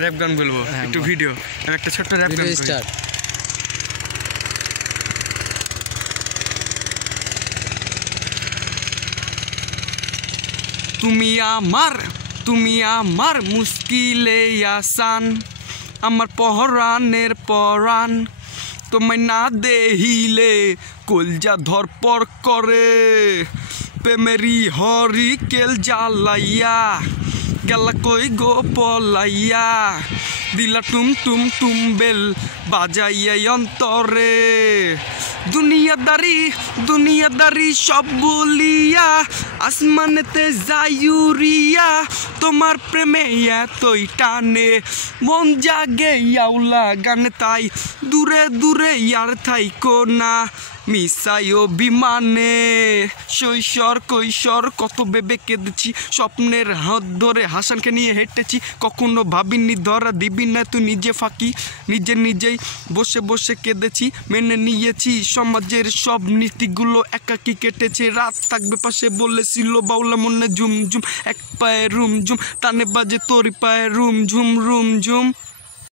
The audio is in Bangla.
র‍্যাপ গান বলবো একটু ভিডিও আমি একটা ছোট্ট র‍্যাপ গান স্টার্ট। তুমি আমার মুশকিলে আসান আমার পহরানের পরাণ তোমায় না দেহিলে কলজা ধরপর করে প্রেমেরি হরি কেল জ্বালাইয়া গেলা কই গো পলাইয়া দিলা টুম টুম টুম বেল বাজাইয়া অন্তরে দুনিয়াদারি সব বলিয়া আসমানেতে যাইউরিয়া তোমার প্রেমে এতই টানে মন জাগে আউলা গানে তাই দূরে দূরে ইয়ার থাইকো না মিসাই অভিমানে শৈশর কৈশোর কত ভেবে কেঁদেছি স্বপ্নের হাত ধরে হাসানকে নিয়ে হেঁটেছি কখনো ভাবিনি ধরা দিবি না তুই নিজে ফাঁকি নিজেই বসে বসে কেঁদেছি মেনে নিয়েছি সমাজের সব নীতিগুলো একাকি কেটেছে রাত থাকবে পাশে বলেছিল বাউলা মনে ঝুম ঝুম এক পায়ে রুম ঝুম টানে বাজে তোর পায়ে রুম ঝুম